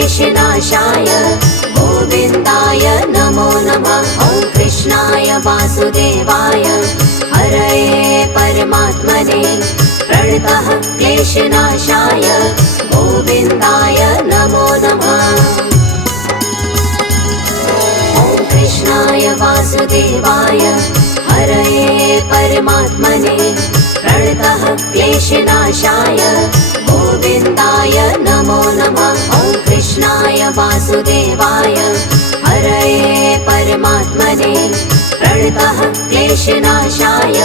क्लेशनाशाय गोविन्दाय नमो नमः। ॐ कृष्णाय वासुदेवाय हरये परमात्मने प्रणतः क्लेशनाशाय गोविन्दाय नमो नमः। ॐ कृष्णाय वासुदेवाय हरये परमात्मने प्रणतः क्लेशनाशाय गोविन्दाय नमो नमः। ॐ कृष्णाय वासुदेवाय हरये परमात्मने प्रणतः क्लेशनाशाय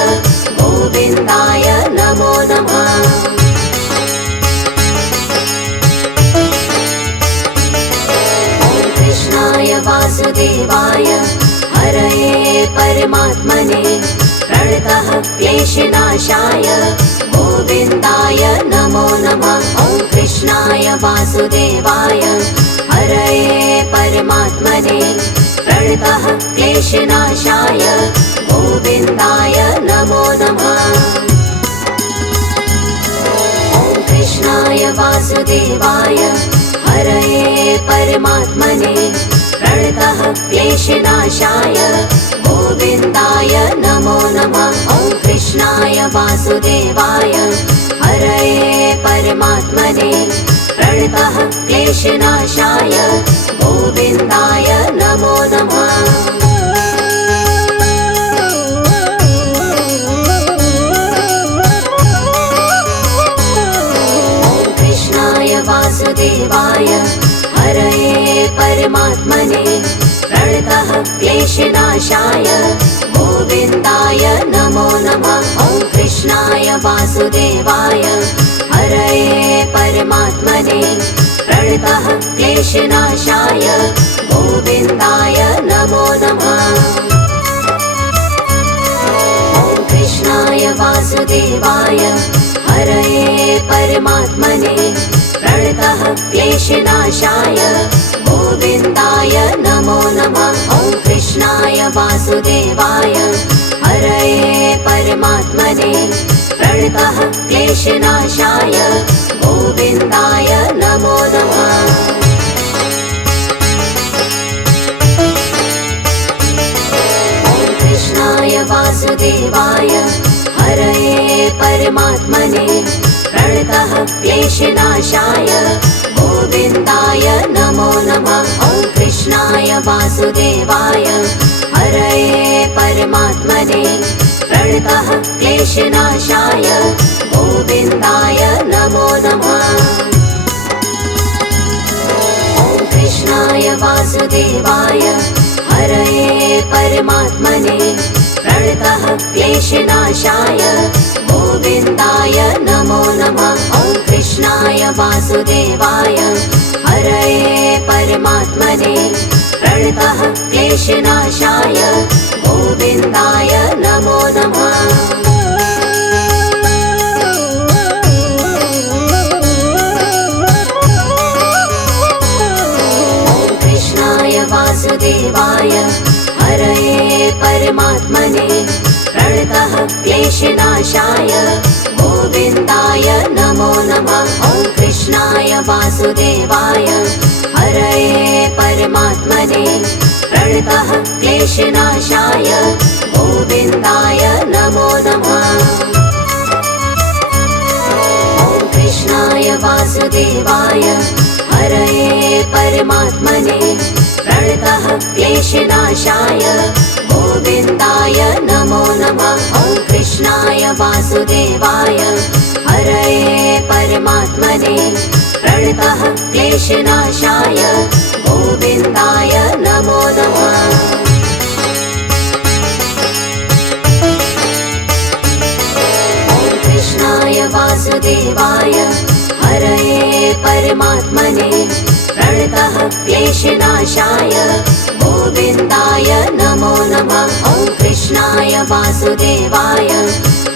गोविन्दाय नमो नमः। ॐ कृष्णाय वासुदेवाय हरये परमात्मने प्रणतः क्लेशनाशाय गोविन्दाय नमो नमः। ॐ कृष्णाय वासुदेवाय हरये परमात्मने प्रणतः क्लेशनाशाय गोविन्दाय नमो नमः। ॐ कृष्णाय वासुदेवाय हरये परमात्मने प्रणतः क्लेशनाशाय गोविन्दाय नमो नमः। ॐ कृष्णाय वासुदेवाय हरये परमात्मने प्रणतः क्लेशनाशाय गोविन्दाय नमो नमः। ॐ कृष्णाय वासुदेवाय हरये परमात्मने प्रणतः क्लेशनाशाय गोविन्दाय नमो नमः। ॐ कृष्णाय वासुदेवाय हरये परमात्मने प्रणतः क्लेशनाशाय गोविन्दाय नमो नमः। ॐ कृष्णाय वासुदेवाय हरये परमात्मने प्रणतः क्लेशनाशाय गोविन्दाय नमो नमः। ॐ कृष्णाय वासुदेवाय हरये परमात्मने प्रणतः क्लेशनाशाय गोविन्दाय नमो नमः। ॐ कृष्णाय वासुदेवाय हरये परमात्मने प्रणतः क्लेशनाशाय गोविन्दाय नमो नमः। ॐ कृष्णाय वासुदेवाय हरये परमात्मने प्रणतः क्लेशनाशाय गोविन्दाय नमो नमः। ॐ कृष्णाय वासुदेवाय हरये परमात्मने प्रणतः क्लेशनाशाय गोविन्दाय नमो नमः। ॐ कृष्णाय वासुदेवाय हरये परमात्मने प्रणतः क्लेशनाशाय गोविन्दाय नमो नमः। ॐ कृष्णाय वासुदेवाय हरये परमात्मने प्रणतः क्लेशनाशाय गोविन्दाय नमो नमः। ॐ कृष्णाय वासुदेवाय हरये परमात्मने प्रणतः क्लेशनाशाय गोविन्दाय नमो नमः। ॐ कृष्णाय वासुदेवाय हरये परमात्मने प्रणतः क्लेशनाशाय गोविन्दाय नमो नमः। ॐ कृष्णाय वासुदेवाय हरये परमात्मने प्रणतः क्लेशनाशाय गोविन्दाय नमो नमः। ॐ कृष्णाय वासुदेवाय हरये परमात्मने प्रणतः क्लेशनाशाय गोविन्दाय नमो नमः। ॐ कृष्णाय वासुदेवाय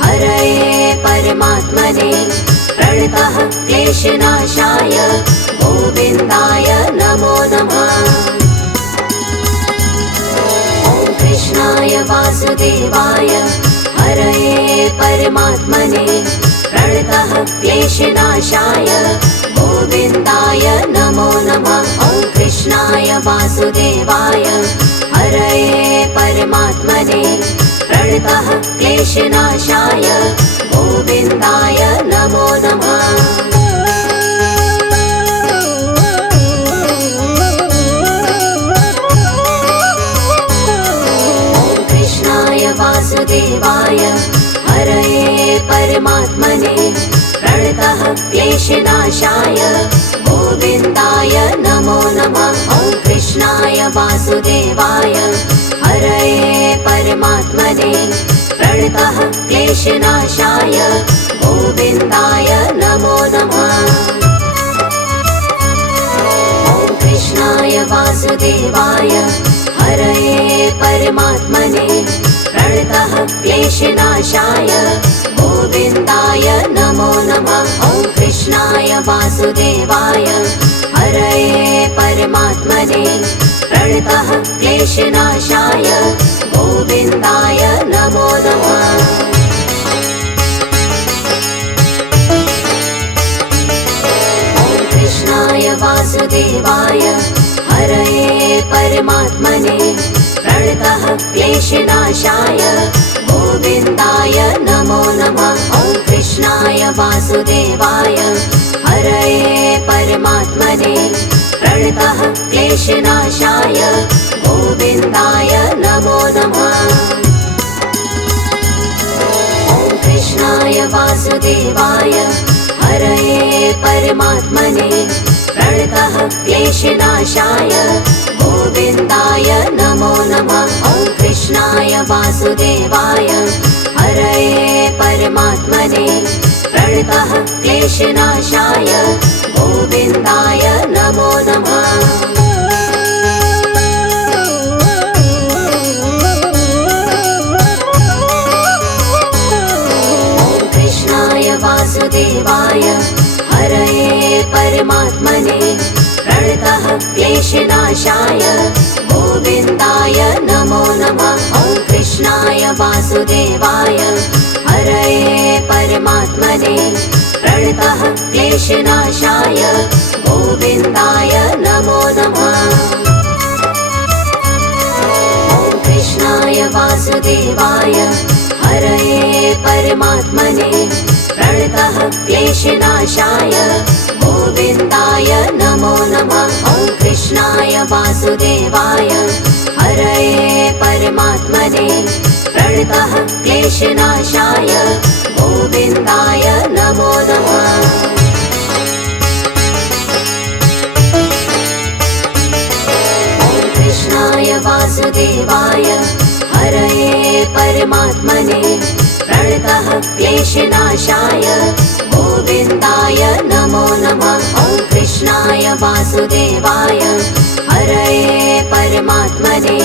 हरये परमात्मने प्रणतः क्लेशनाशाय गोविन्दाय नमो नमः। ॐ कृष्णाय वासुदेवाय हरये परमात्मने प्रणतः क्लेशनाशाय गोविन्दाय नमो नमः। वासुदेवाय हरये परमात्मने प्रणतः क्लेशनाशाय गोविन्दाय नमो नमः। वासुदेवाय हरये परमात्मने प्रणतः क्लेशनाशाय गोविन्दाय नमो नमः। ॐ कृष्णाय वासुदेवाय हरये परमात्मने प्रणतः क्लेशनाशाय गोविन्दाय नमो नमः। ॐ कृष्णाय वासुदेवाय हरये परमात्मने प्रणतः क्लेशनाशाय गोविन्दाय नमो नमः। ॐ कृष्णाय वासुदेवाय हरये परमात्मने प्रणतः क्लेशनाशाय गोविन्दाय नमो नमः। ॐ कृष्णाय वासुदेवाय हरये परमात्मने प्रणतः क्लेशनाशाय गोविन्दाय नमो नमः। ॐ कृष्णाय वासुदेवाय हरये परमात्मने प्रणतः क्लेशनाशाय गोविन्दाय नमो नमः। ॐ कृष्णाय वासुदेवाय हरये परमात्मने प्रणतः क्लेशनाशाय गोविन्दाय नमो नमः। ॐ कृष्णाय वासुदेवाय हरये परमात्मने प्रणतः क्लेशनाशाय गोविन्दाय नमो नमः। ॐ कृष्णाय वासुदेवाय हरये परमात्मने प्रणतः क्लेशनाशाय गोविन्दाय नमो नमः। ॐ कृष्णाय वासुदेवाय हरये परमात्मने प्रणतः क्लेशनाशाय गोविन्दाय नमो नमः। ॐ कृष्णाय वासुदेवाय हरये परमात्मने प्रणतः क्लेशनाशाय गोविन्दाय नमो नमः। ॐ कृष्णाय वासुदेवाय हरये परमात्मने प्रणतः क्लेशनाशाय गोविन्दाय नमो नमः। ॐ कृष्णाय वासुदेवाय हरये परमात्मने प्रणतः क्लेशनाशाय गोविन्दाय नमो नमः। ॐ कृष्णाय वासुदेवाय हरये परमात्मने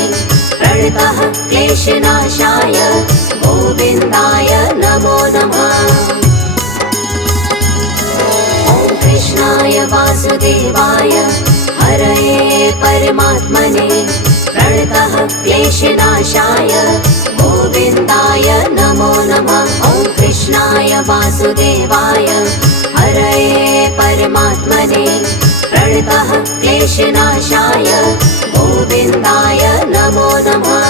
प्रणतः क्लेशनाशाय गोविन्दाय नमो नमः। ॐ कृष्णाय वासुदेवाय हरये परमात्मने प्रणतः क्लेशनाशाय गोविन्दाय नमो नमः। ॐ कृष्णाय वासुदेवाय हरये परमात्मने प्रणतः क्लेशनाशाय गोविन्दाय नमो नमः।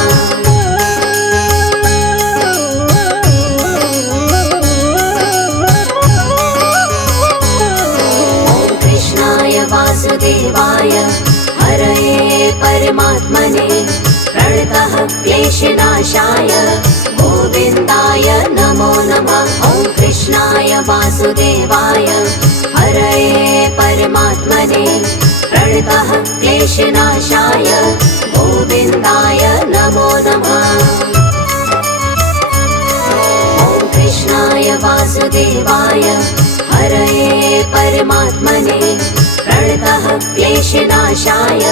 ॐ कृष्णाय वासुदेवाय हरये परमात्मने प्रणतः क्लेशनाशाय गोविन्दाय नमो नमः। ॐ कृष्णाय वासुदेवाय हरये परमात्मने प्रणतः क्लेशनाशाय गोविन्दाय नमो नमः। ॐ कृष्णाय वासुदेवाय हरये परमात्मने प्रणतः क्लेशनाशाय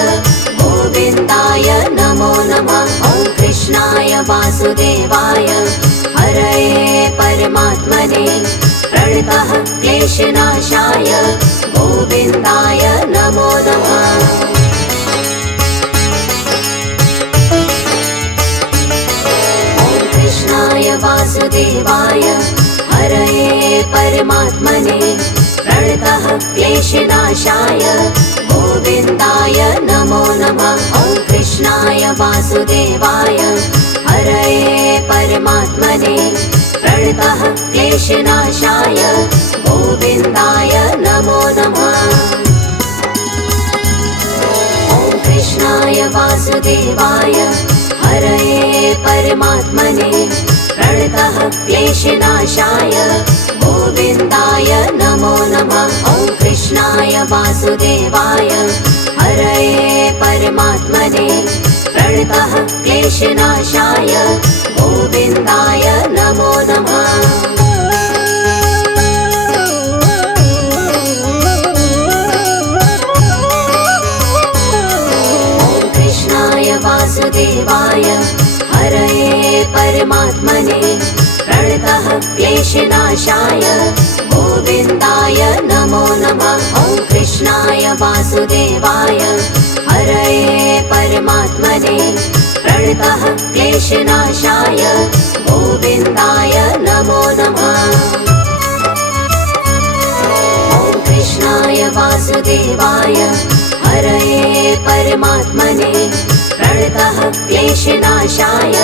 गोविन्दाय नमो नमः। ॐ कृष्णाय वासुदेवाय हरये परमात्मने प्रणतः क्लेशनाशाय गोविन्दाय नमो नमः। ॐ कृष्णाय वासुदेवाय हरये परमात्मने प्रणतः क्लेशनाशाय गोविन्दाय नमो नमः। ॐ वासुदेवाय हरये परमात्मने प्रणतः क्लेशनाशाय गोविन्दाय नमो नमः। ॐ कृष्णाय वासुदेवाय हरये परमात्मने प्रणतः क्लेशनाशाय गोविन्दाय नमो नमः। ॐ कृष्णाय वासुदेवाय हरये परमात्मने प्रणतः क्लेशनाशाय गोविन्दाय नमो नमः। ॐ कृष्णाय वासुदेवाय हरये परमात्मने प्रणतः क्लेशनाशाय गोविन्दाय नमो नमः। ॐ कृष्णाय वासुदेवाय हरये परमात्मने प्रणतः क्लेशनाशाय गोविन्दाय नमो नमः। ॐ कृष्णाय वासुदेवाय हरये परमात्मने प्रणतः क्लेशनाशाय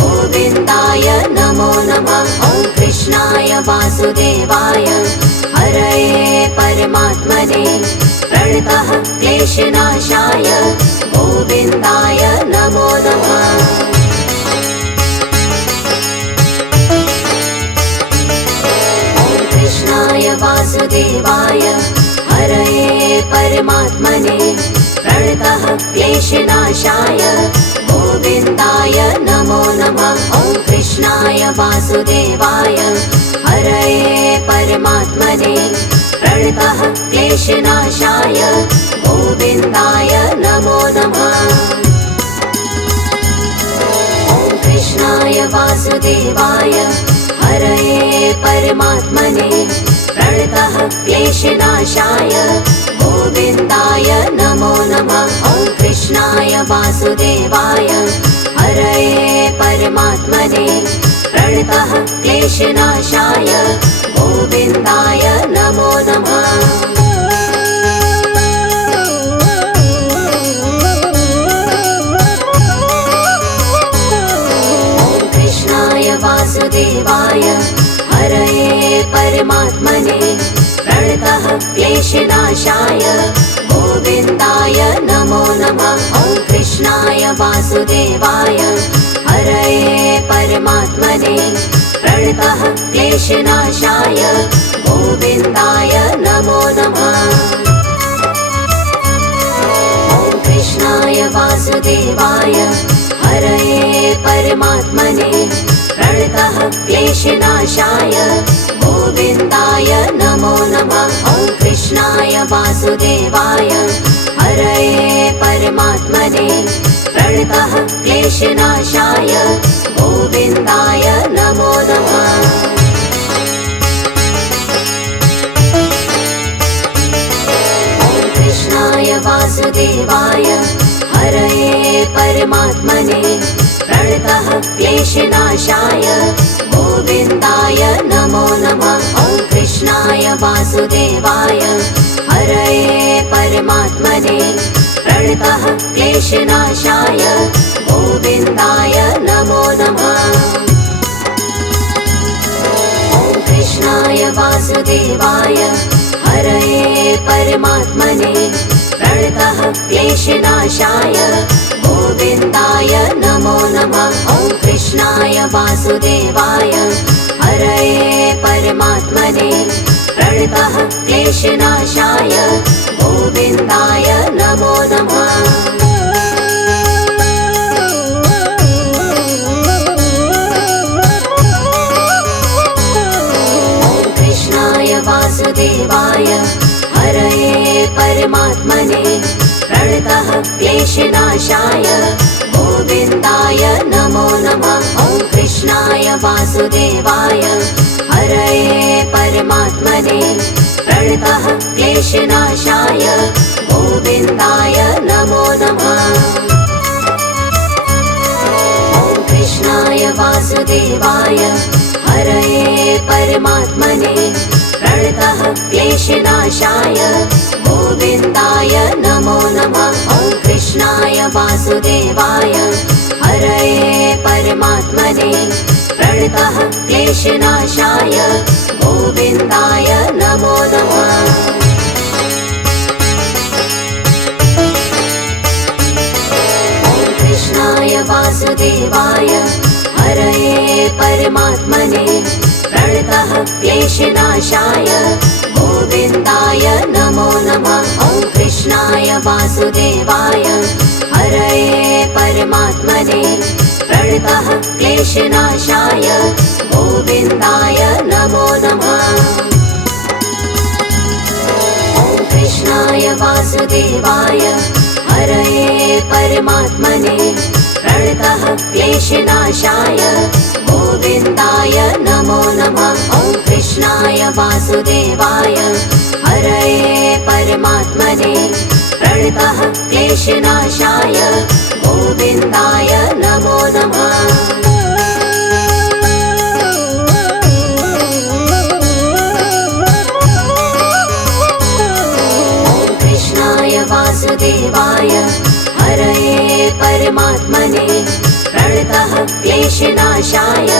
गोविन्दाय नमो नमः। ॐ कृष्णाय वासुदेवाय हरये परमात्मने प्रणतः क्लेशनाशाय गोविन्दाय नमो नमः। ॐ कृष्णाय वासुदेवाय हरये परमात्मने प्रणतः क्लेशनाशाय गोविन्दाय नमो नमः। ॐ कृष्णाय वासुदेवाय हरये परमात्मने प्रणतः क्लेशनाशाय गोविन्दाय नमो नमः। ॐ कृष्णाय वासुदेवाय हरये परमात्मने प्रणतः क्लेशनाशाय गोविन्दाय नमो नमः। ॐ कृष्णाय वासुदेवाय हरये परमात्मने प्रणतः क्लेशनाशाय गोविन्दाय नमो नमः। ॐ कृष्णाय वासुदेवाय हरये परमात्मने प्रणतः क्लेशनाशाय गोविन्दाय नमो नमः। ॐ कृष्णाय वासुदेवाय हरये परमात्मने प्रणतः क्लेशनाशाय गोविन्दाय नमो नमः। ॐ कृष्णाय वासुदेवाय हरये परमात्मने प्रणतः क्लेशनाशाय गोविन्दाय नमो नमः। ॐ कृष्णाय वासुदेवाय हरये परमात्मने प्रणतः क्लेशनाशाय गोविन्दाय नमो नमः। ॐ कृष्णाय वासुदेवाय हरये परमात्मने प्रणतः क्लेशनाशाय गोविन्दाय नमो नमः। ॐ कृष्णाय वासुदेवाय हरये परमात्मने प्रणतः क्लेशनाशाय गोविन्दाय नमो नमः। ॐ कृष्णाय वासुदेवाय हरये परमात्मने प्रणतः क्लेशनाशाय गोविन्दाय नमो नमः। ॐ कृष्णाय वासुदेवाय हरये परमात्मने प्रणतः क्लेशनाशाय गोविन्दाय नमो नमः। ॐ कृष्णाय वासुदेवाय हरये परमात्मने प्रणतः क्लेशनाशाय गोविन्दाय नमो नमः। ॐ कृष्णाय वासुदेवाय हरये परमात्मने प्रणतः क्लेशनाशाय गोविन्दाय नमो नमः। ॐ कृष्णाय वासुदेवाय हरये परमात्मने प्रणतः क्लेशनाशाय गोविन्दाय नमो नमः। ॐ कृष्णाय वासुदेवाय वासुदेवाय हरये परमात्मने प्रणतः क्लेशनाशाय गोविन्दाय नमो नमः। कृष्णाय वासुदेवाय हरये परमात्मने प्रणतः क्लेशनाशाय गोविन्दाय नमो नमः। ॐ कृष्णाय वासुदेवाय हरये परमात्मने प्रणतः क्लेशनाशाय गोविन्दाय नमो नमः। ॐ कृष्णाय वासुदेवाय हरये परमात्मने प्रणतः क्लेशनाशाय गोविन्दाय नमो नमः। ॐ कृष्णाय वासुदेवाय हरये परमात्मने प्रणतः क्लेशनाशाय गोविन्दाय नमो नमः। वासुदेवाय हरये परमात्मने प्रणतः क्लेशनाशाय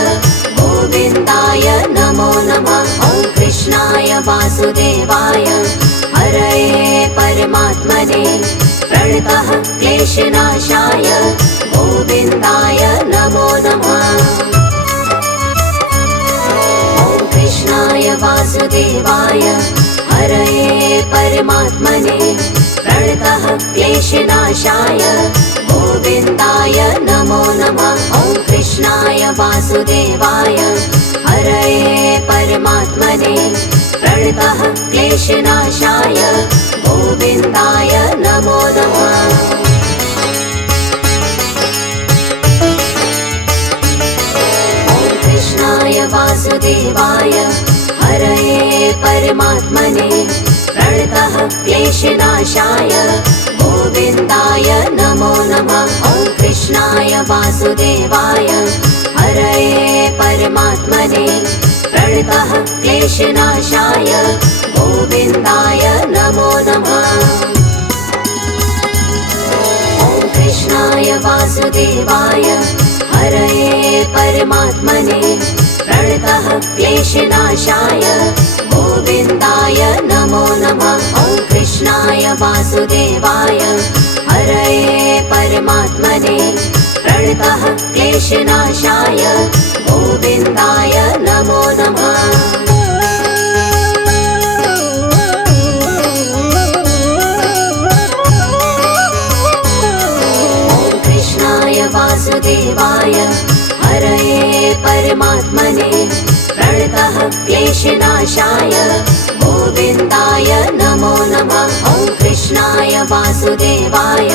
गोविन्दाय नमो नमः। ॐ कृष्णाय वासुदेवाय हरये परमात्मने प्रणतः क्लेशनाशाय गोविन्दाय नमो नमः। ॐ कृष्णाय वासुदेवाय हरये परमात्मने प्रणतः क्लेशनाशाय गोविन्दाय नमो नमः। ॐ कृष्णाय वासुदेवाय हरये परमात्मने प्रणतः क्लेशनाशाय गोविन्दाय नमो नमः। ॐ कृष्णाय वासुदेवाय हरये परमात्मने प्रणतः क्लेशनाशाय गोविन्दाय नमो नमः। ॐ कृष्णाय वासुदेवाय हरये परमात्मने प्रणतः क्लेशनाशाय गोविन्दाय नमो नमः। ॐ कृष्णाय वासुदेवाय हरये परमात्मने प्रणतः क्लेशनाशाय गोविन्दाय नमो नमः। ॐ कृष्णाय वासुदेवाय हरये परमात्मने प्रणतः क्लेशनाशाय गोविन्दाय नमो नमः। ॐ कृष्णाय वासुदेवाय हरये परमात्मने प्रणतः क्लेशनाशाय गोविन्दाय नमो नमः। ॐ कृष्णाय वासुदेवाय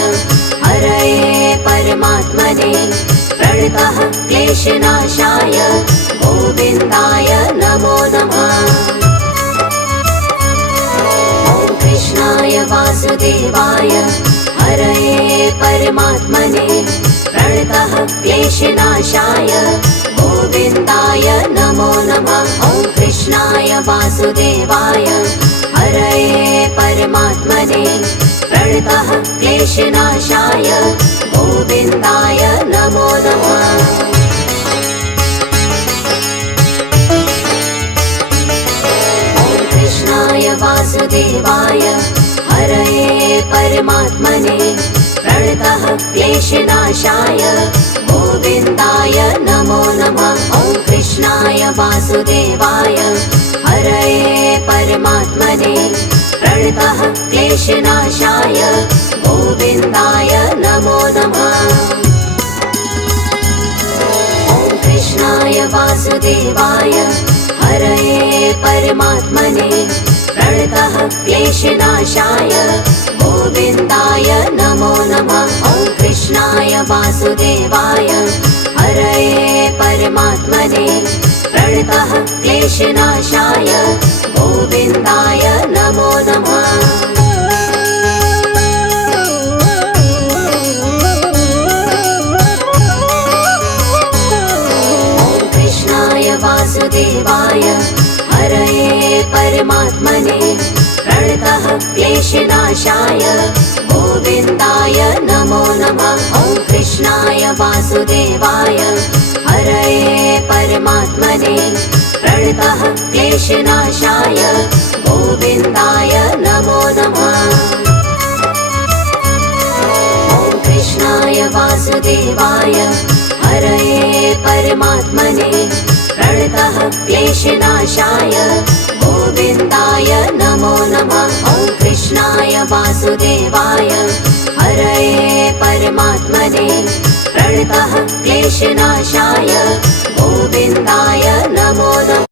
हरये परमात्मने प्रणतः क्लेशनाशाय गोविन्दाय नमो नमः। ॐ कृष्णाय वासुदेवाय हरये परमात्मने प्रणतः क्लेशनाशाय गोविन्दाय नमो नमः। ॐ कृष्णाय वासुदेवाय हरये परमात्मने प्रणतः क्लेशनाशाय गोविन्दाय नमो नमः। ॐ कृष्णाय वासुदेवाय हरये परमात्मने प्रणतः क्लेशनाशाय गोविन्दाय नमो नमः। ॐ कृष्णाय वासुदेवाय हरये परमात्मने प्रणतः क्लेशनाशाय गोविन्दाय नमो नमः। ॐ कृष्णाय वासुदेवाय हरये परमात्मने प्रणतः क्लेशनाशाय गोविन्दाय नमो नमः। ॐ कृष्णाय वासुदेवाय हरये परमात्मने प्रणतः क्लेशनाशाय गोविन्दाय नमो नमः। ॐ कृष्णाय वासुदेवाय हरये परमात्मने प्रणतः क्लेशनाशाय गोविन्दाय नमो नमः। ॐ कृष्णाय वासुदेवाय हरये परमात्मने प्रणतः क्लेशनाशाय गोविन्दाय नमो नमः। ॐ कृष्णाय वासुदेवाय हरये परमात्मने प्रणतः क्लेशनाशाय गोविन्दाय नमो नमः। ॐ कृष्णाय वासुदेवाय हरये परमात्मने प्रणतः क्लेशनाशाय गोविन्दाय नमो नमः।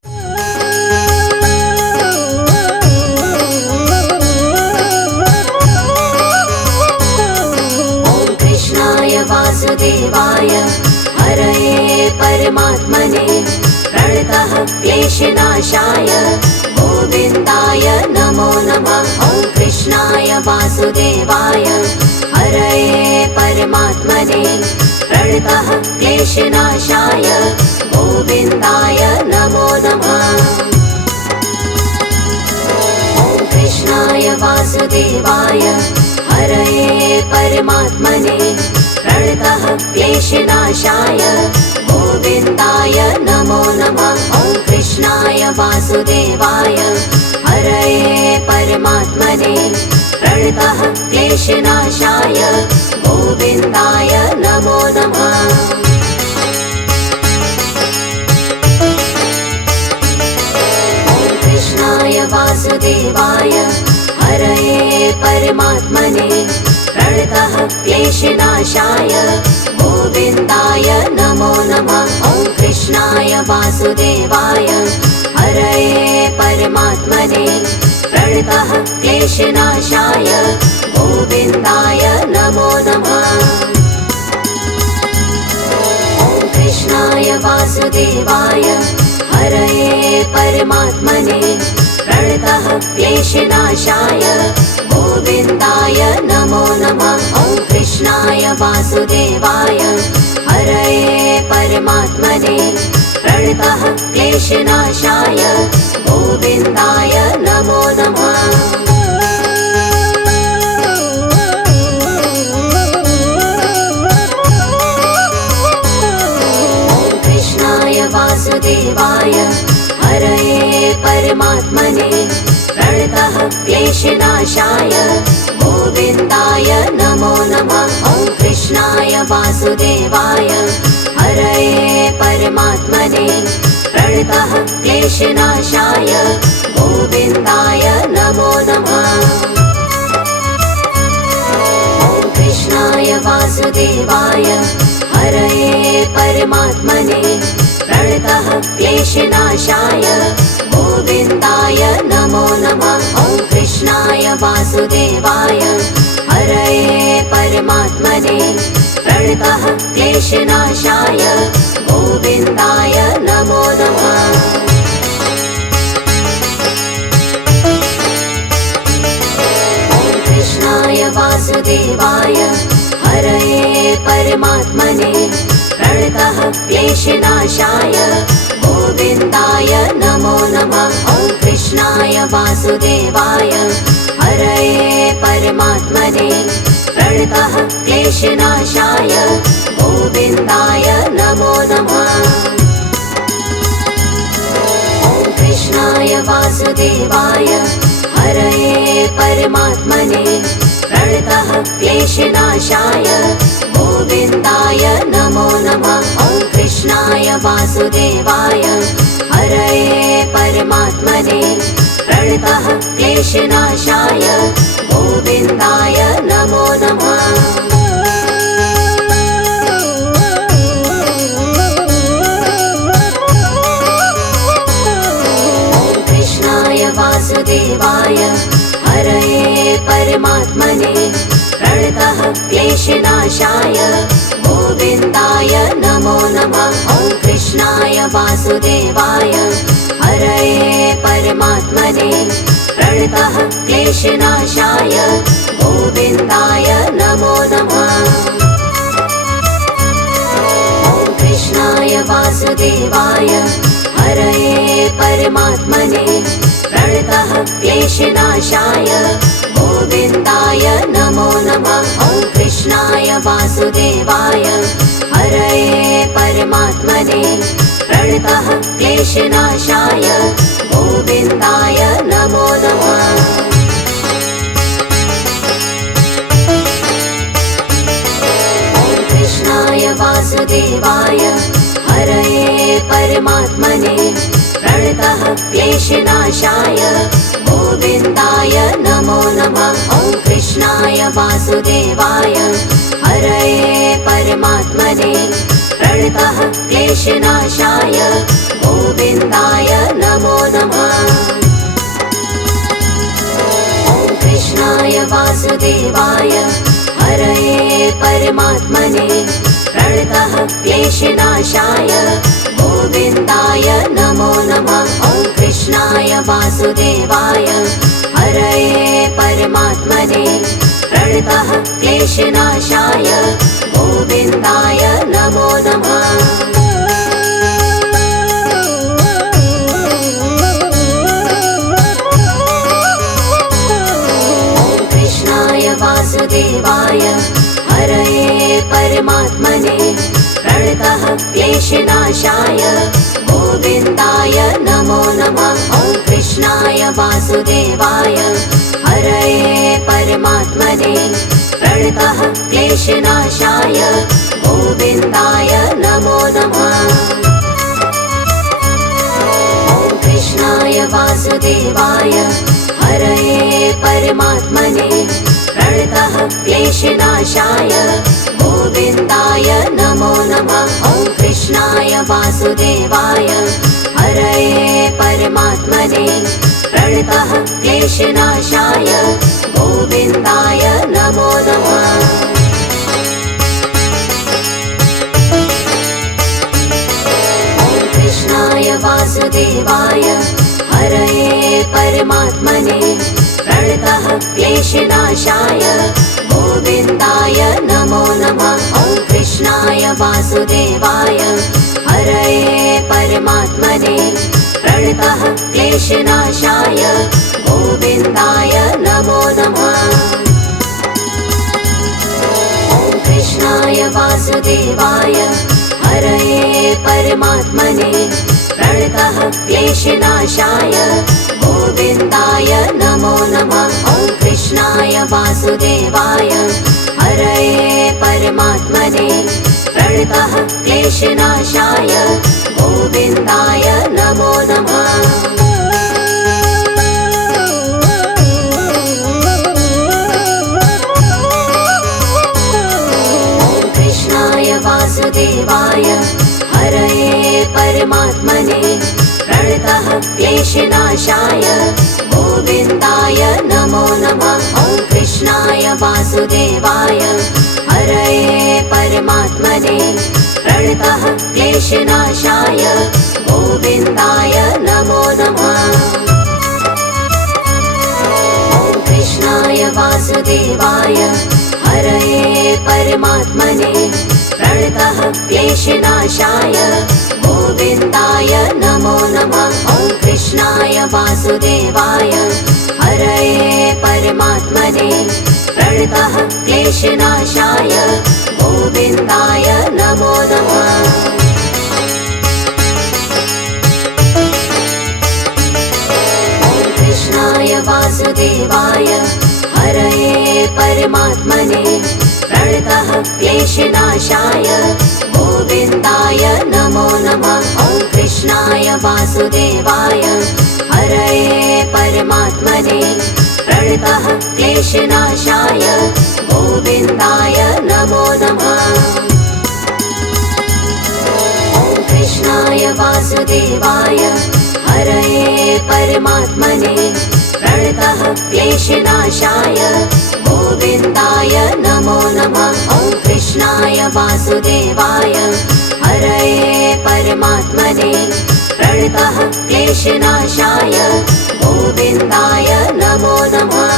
ॐ कृष्णाय वासुदेवाय हरये परमात्मने प्रणतः क्लेशनाशाय गोविन्दाय नमो नमः। ॐ कृष्णाय वासुदेवाय हरये परमात्मने प्रणतः क्लेशनाशाय गोविन्दाय नमो नमः। ॐ कृष्णाय वासुदेवाय हरये परमात्मने प्रणतः क्लेशनाशाय गोविन्दाय नमो नमः। ॐ कृष्णाय वासुदेवाय हरये परमात्मने प्रणतः क्लेशनाशाय गोविन्दाय नमो नमः। ॐ कृष्णाय वासुदेवाय हरये परमात्मने प्रणतः क्लेशनाशाय गोविन्दाय नमो नमः। ॐ कृष्णाय वासुदेवाय हरये परमात्मने प्रणतः क्लेशनाशाय गोविन्दाय नमो नमः। ॐ कृष्णाय वासुदेवाय हरये परमात्मने प्रणतः क्लेशनाशाय गोविन्दाय नमो नमः। ॐ कृष्णाय वासुदेवाय हरये परमात्मने प्रणतः क्लेशनाशाय गोविन्दाय नमो नमः। ॐ कृष्णाय वासुदेवाय हरये परमात्मने प्रणतः क्लेशनाशाय गोविन्दाय नमो नमः। ॐ कृष्णाय वासुदेवाय हरये परमात्मने प्रणतः क्लेशनाशाय गोविन्दाय नमो नमः। ॐ कृष्णाय वासुदेवाय हरये परमात्मने प्रणतः क्लेशनाशाय गोविन्दाय नमो नमः। ॐ कृष्णाय वासुदेवाय हरये परमात्मने प्रणतः क्लेशनाशाय गोविन्दाय नमो नमः। ॐ कृष्णाय वासुदेवाय हरये परमात्मने प्रणतः क्लेशनाशाय गोविन्दाय नमो नमः। ॐ कृष्णाय वासुदेवाय हरये परमात्मने प्रणतः क्लेशनाशाय गोविन्दाय नमो नमः। ॐ कृष्णाय वासुदेवाय हरये परमात्मने प्रणतः क्लेशनाशाय गोविन्दाय नमो नमः। ॐ कृष्णाय वासुदेवाय हरये परमात्मने प्रणतः क्लेशनाशाय गोविन्दाय नमो नमः। ॐ कृष्णाय वासुदेवाय हरये परमात्मने प्रणतः क्लेशनाशाय गोविन्दाय नमो नमः। ॐ कृष्णाय वासुदेवाय हरये परमात्मने प्रणतः क्लेशनाशाय गोविन्दाय नमो नमः। ॐ कृष्णाय वासुदेवाय हरये परमात्मने प्रणतः क्लेशनाशाय गोविन्दाय नमो नमः। ॐ कृष्णाय कृष्णाय वासुदेवाय हरये परमात्मने प्रणतः क्लेशनाशाय गोविन्दाय नमो नमः। कृष्णाय वासुदेवाय हरये परमात्मने प्रणतः क्लेशनाशाय गोविन्दाय नमो नमः। ॐ कृष्णाय वासुदेवाय हरये परमात्मने प्रणतः क्लेशनाशाय गोविन्दाय नमो नमः। ॐ कृष्णाय वासुदेवाय हरये परमात्मने प्रणतः क्लेशनाशाय गोविन्दाय नमो नमः। ॐ कृष्णाय वासुदेवाय हरये परमात्मने प्रणतः क्लेशनाशाय गोविन्दाय नमो नमः। वासुदेवाय हरये परमात्मने प्रणतः क्लेशनाशाय गोविन्दाय नमो नमः। ॐ कृष्णाय वासुदेवाय हरये परमात्मने प्रणतः क्लेशनाशाय गोविन्दाय नमो नमः। ॐ कृष्णाय वासुदेवाय हरये परमात्मने प्रणतः क्लेशनाशाय गोविन्दाय नमो नमः। ॐ कृष्णाय वासुदेवाय हरये परमात्मने प्रणतः क्लेशनाशाय गोविन्दाय नमो नमः। ॐ कृष्णाय वासुदेवाय हरये परमात्मने प्रणतः क्लेशनाशाय गोविन्दाय नमो नमः। ॐ कृष्णाय वासुदेवाय हरये परमात्मने प्रणतः क्लेशनाशाय गोविन्दाय नमो नमः। ॐ कृष्णाय वासुदेवाय हरये परमात्मने प्रणतः क्लेशनाशाय गोविन्दाय नमो नमः। ॐ कृष्णाय वासुदेवाय हरये परमात्मने प्रणतः क्लेशनाशाय गोविन्दाय नमो नमः। ॐ कृष्णाय वासुदेवाय हरये परमात्मने प्रणतः क्लेशनाशाय गोविन्दाय नमो नमः। ॐ कृष्णाय वासुदेवाय हरये परमात्मने प्रणतः क्लेशनाशाय गोविन्दाय नमो नमः। ॐ कृष्णाय वासुदेवाय हरये परमात्मने प्रणतः क्लेशनाशाय गोविन्दाय नमो नमः। ॐ कृष्णाय वासुदेवाय हरये परमात्मने प्रणतः क्लेशनाशाय गोविन्दाय नमो नमः। ॐ कृष्णाय वासुदेवाय हरये परमात्मने प्रणतः क्लेशनाशाय गोविन्दाय नमो नमः। ॐ कृष्णाय वासुदेवाय हरये परमात्मने प्रणतः क्लेशनाशाय गोविन्दाय नमो नमः। ॐ कृष्णाय वासुदेवाय हरये परमात्मने प्रणतः क्लेशनाशाय गोविन्दाय नमो नमः। ॐ कृष्णाय वासुदेवाय हरये परमात्मने प्रणतः क्लेशनाशाय गोविन्दाय नमो नमः।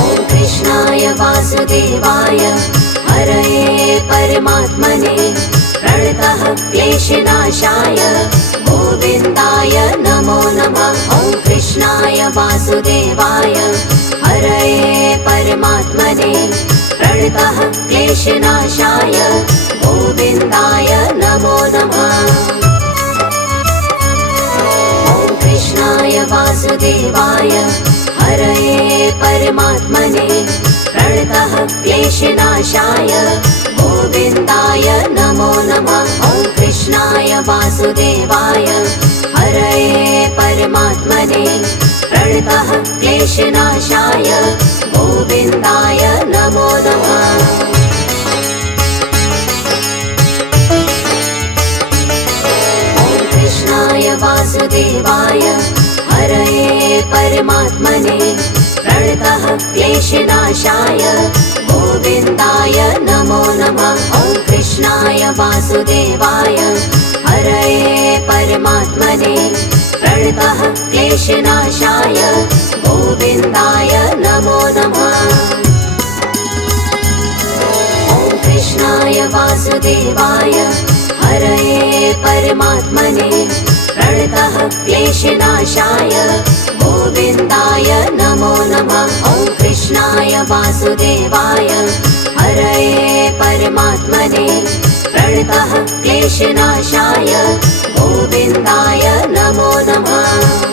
ॐ कृष्णाय वासुदेवाय हरये परमात्मने प्रणतः क्लेशनाशाय गोविन्दाय गोविन्दाय नमो नमः। ॐ कृष्णाय वासुदेवाय हरये परमात्मने प्रणतः क्लेशनाशाय गोविन्दाय नमो नमः। ॐ कृष्णाय वासुदेवाय हरये परमात्मने प्रणतः क्लेशनाशाय गोविन्दाय नमो नमः। ॐ कृष्णाय वासुदेवाय हरये परमात्मने प्रणतः क्लेशनाशाय गोविन्दाय नमो नमः। ॐ कृष्णाय वासुदेवाय हरये परमात्मने प्रणतः क्लेशनाशाय गोविन्दाय नमो नमः। ॐ कृष्णाय वासुदेवाय हरये परमात्मने प्रणतः क्लेशनाशाय गोविन्दाय नमो नमः। ॐ कृष्णाय वासुदेवाय हरये परमात्मने प्रणतः क्लेशनाशाय गोविन्दाय नमो नमः। ॐ कृष्णाय वासुदेवाय हरये परमात्मने प्रणतः क्लेशनाशाय गोविन्दाय नमो नमः।